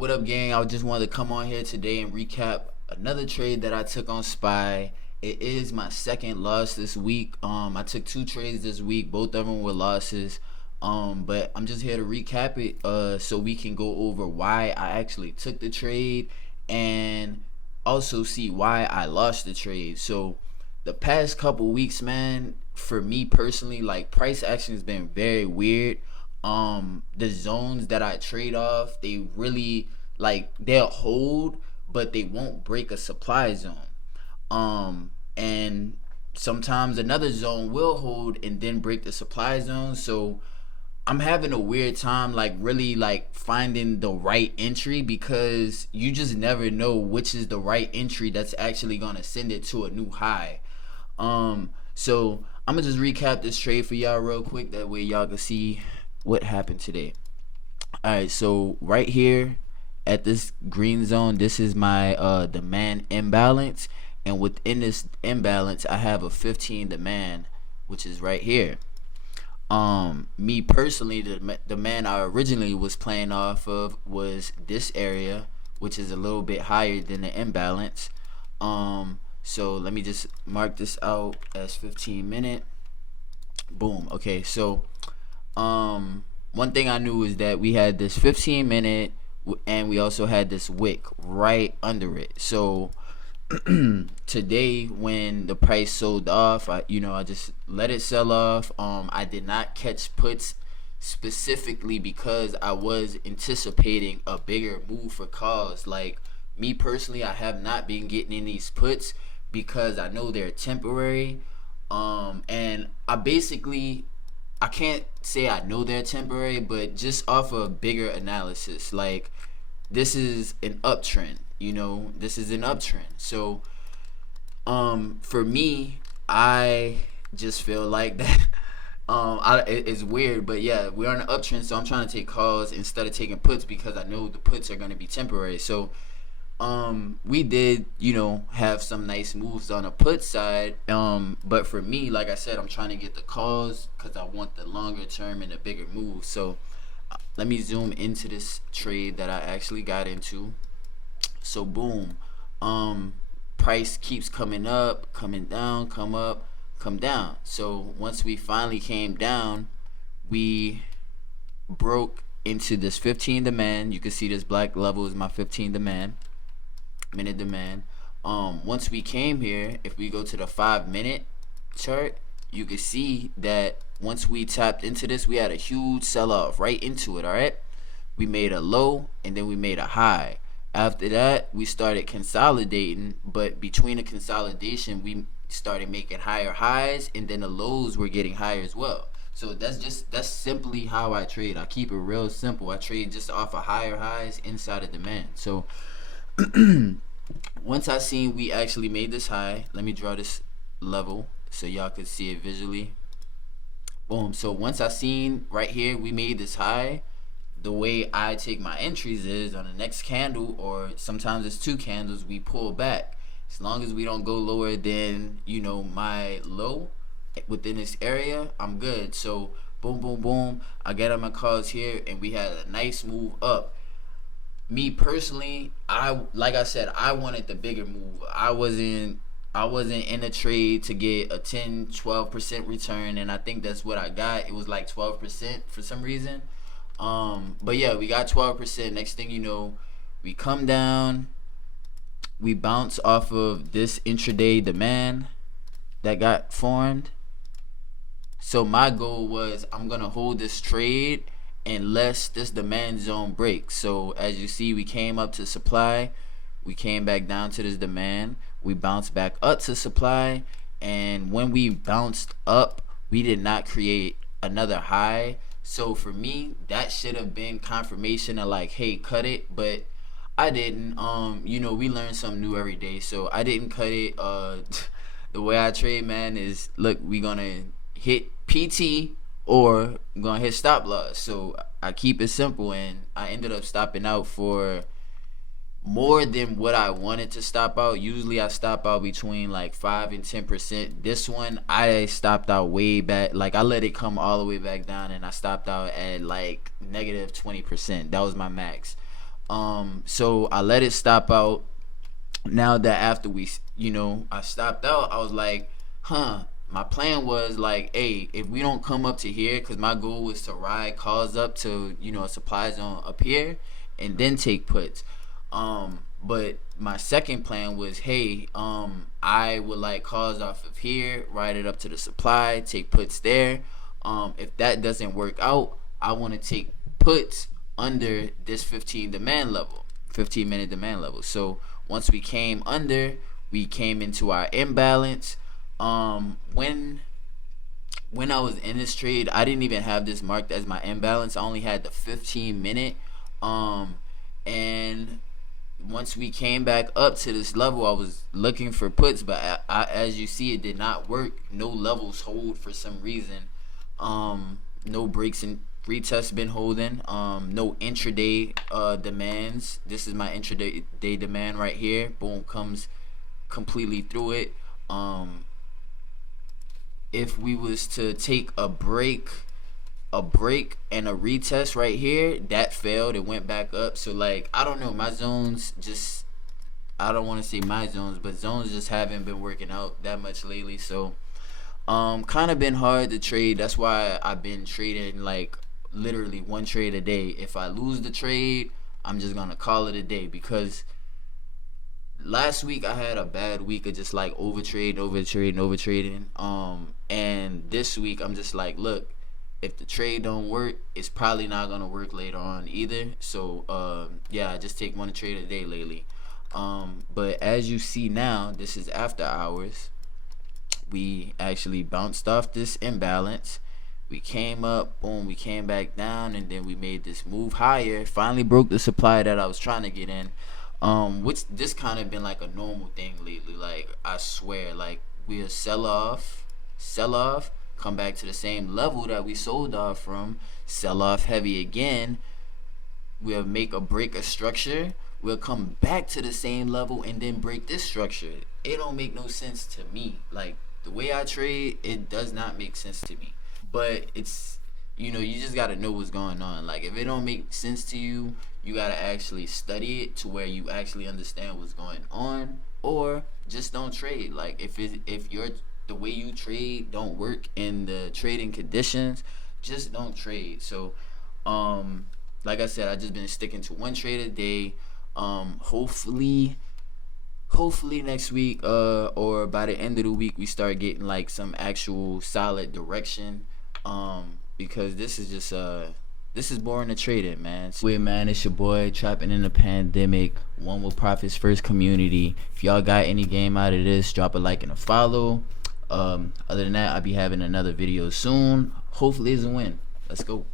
What up, gang? I just wanted to come on here today and recap another trade that I took on SPY. It is my second loss this week. I took two trades this week. Both of them were losses. But I'm just here to recap it, so we can go over why I actually took the trade and also see why I lost the trade. So the past couple weeks, man, for me personally, like price action has been very weird. The zones that I trade off, they really like they'll hold, but they won't break a supply zone. And sometimes another zone will hold and then break the supply zone. So I'm having a weird time like really like finding the right entry, because you just never know which is the right entry that's actually gonna send it to a new high. So I'm gonna just recap this trade for y'all real quick. That way y'all can see what happened today. All right, so right here at this green zone, this is my demand imbalance, and within this imbalance, I have a 15 demand, which is right here. Me personally, the man I originally was playing off of was this area, which is a little bit higher than the imbalance. So let me just mark this out as 15 minute. Boom. Okay, so one thing I knew is that we had this 15 minute, and we also had this wick right under it. So today when the price sold off, I just let it sell off. I did not catch puts specifically because I was anticipating a bigger move for calls. Like me personally, I have not been getting in these puts because I know they're temporary. And I can't say I know they're temporary, but just off a bigger analysis, like this is an uptrend. This is an uptrend. So, for me, I just feel like that. It's weird, but yeah, we're on an uptrend, so I'm trying to take calls instead of taking puts because I know the puts are gonna be temporary. So, we did, have some nice moves on the put side. But for me, like I said, I'm trying to get the calls because I want the longer term and the bigger move. So, let me zoom into this trade that I actually got into. So boom, price keeps coming up, coming down, come up, come down. So once we finally came down, we broke into this 15 demand. You can see this black level is my 15 demand, minute demand. Once we came here, if we go to the 5 minute chart, you can see that once we tapped into this, we had a huge sell off right into it. All right, we made a low and then we made a high. After that, we started consolidating, but between the consolidation, we started making higher highs, and then the lows were getting higher as well. So that's simply how I trade. I keep it real simple. I trade just off of higher highs inside of demand. So once I seen we actually made this high, let me draw this level so y'all could see it visually. Boom. So once I seen right here we made this high, the way I take my entries is on the next candle, or sometimes it's two candles, we pull back. As long as we don't go lower than, my low within this area, I'm good. So boom, boom, boom. I get on my calls here and we had a nice move up. Me personally, like I said, I wanted the bigger move. I wasn't in a trade to get a 10-12% return, and I think that's what I got. It was like 12% for some reason. But yeah, we got 12%. Next thing you know, we come down, we bounce off of this intraday demand that got formed. So my goal was I'm gonna hold this trade unless this demand zone breaks. So as you see, we came up to supply, we came back down to this demand, we bounced back up to supply, and when we bounced up, we did not create another high. So for me, that should have been confirmation of like, hey, cut it, but I didn't. We learn something new every day, so I didn't cut it. The way I trade, man, is look, we gonna hit PT or gonna hit stop loss. So I keep it simple, and I ended up stopping out for more than what I wanted to stop out. Usually I stop out between like 5 and 10%. This one I stopped out way back. Like I let it come all the way back down, and I stopped out at like negative 20%. That was my max. So I let it stop out. Now that after I stopped out, I was like, my plan was like, hey, if we don't come up to here, because my goal was to ride cars up to a supply zone up here and then take puts. But my second plan was, hey, I would like cars off of here, ride it up to the supply, take puts there. If that doesn't work out, I want to take puts under this 15 demand level, 15-minute demand level. So once we came under, we came into our imbalance. When I was in this trade, I didn't even have this marked as my imbalance. I only had the 15-minute. And once we came back up to this level, I was looking for puts, but as you see, it did not work. No levels hold for some reason. No breaks and retests been holding. No intraday demands. This is my intraday demand right here. Boom, comes completely through it. If we was to take a break and a retest right here, that failed. It went back up. So like, I don't know, my zones just, I don't want to say my zones, but zones just haven't been working out that much lately. So kind of been hard to trade. That's why I've been trading like literally one trade a day. If I lose the trade, I'm just gonna call it a day, because last week I had a bad week of just like overtrading. And this week I'm just like, look, if the trade don't work, it's probably not gonna work later on either. So yeah, I just take one trade a day lately. But as you see now, this is after hours. We actually bounced off this imbalance. We came up, boom, we came back down, and then we made this move higher. Finally broke the supply that I was trying to get in. Which this kind of been like a normal thing lately. Like, I swear, like, we'll sell off, come back to the same level that we sold off from, sell off heavy again. We'll make a break a structure. We'll come back to the same level and then break this structure. It don't make no sense to me. Like, the way I trade, it does not make sense to me. But it's, you just got to know what's going on. Like, if it don't make sense to you, you got to actually study it to where you actually understand what's going on, or just don't trade. Like, if the way you trade don't work in the trading conditions, just don't trade. So like I said, I just been sticking to one trade a day. Hopefully next week or by the end of the week we start getting like some actual solid direction, because this is just this is boring to trade in, man. Wait, man, it's your boy Trapping in the Pandemic, One With Profits First community. If y'all got any game out of this, drop a like and a follow. Other than that, I'll be having another video soon. Hopefully it's a win. Let's go.